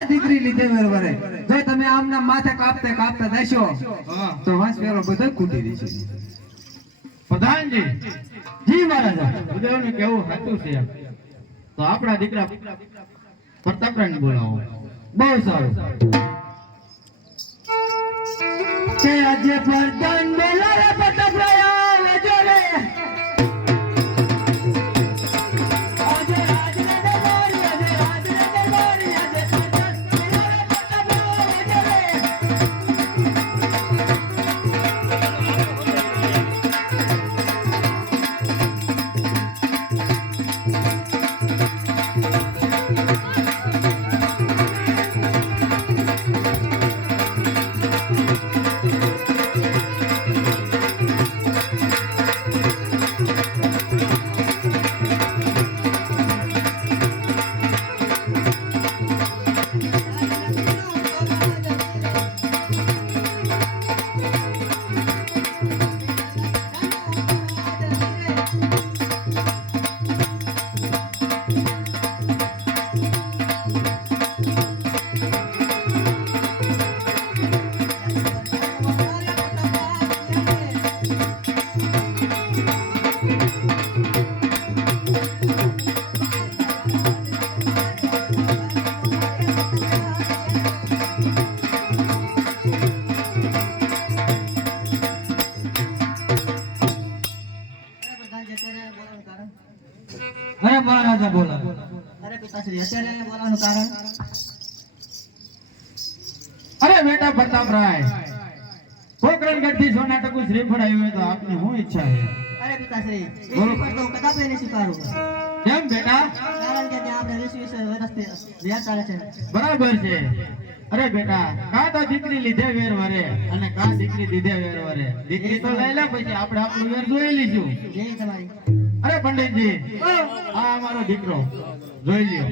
દીકરી લીધે વેરવરે જો તમે આમના માથે કાપતે કાપતા દેશો તો વાંસ વેરો બધો કૂટી દેશે પ્રધાનજી જી મહારાજ બધાને કેવું સાચું છે તો આપણા દીકરા પ્રતાપરાયને બોલાવો બહુ સારું કે આજે પ્રધાન બોલાવે પ્રતાપરાય આવે જો રે અરે મહારાજા બોલા અરે પિતાશ્રી અત્યારે બોલાવાનું કારણ અરે બેટા પ્રતાપરાય પોકરણગઢ થી સોના ટકુ શ્રીફળ આવ્યું હોય તો આપને શું ઈચ્છા છે અરે પિતાશ્રી એ બોલો. શ્રીફળ તો કદાપી નહીં સ્વીકારું કેમ બેટા કારણ કે ત્યાં આપણે 20 વર્ષથી વ્યાજ ચાલે છે બરાબર છે અરે બેટા કા તો દીકરી લીધે વેર વરે અને કા દીકરી દીધે વેર વરે દીકરી તો લઈ લે પછી આપણે આપણું વેર જોઈ લઈશું જે તમારી અરે પંડિતજી આ અમારો દીકરો જોઈ લ્યો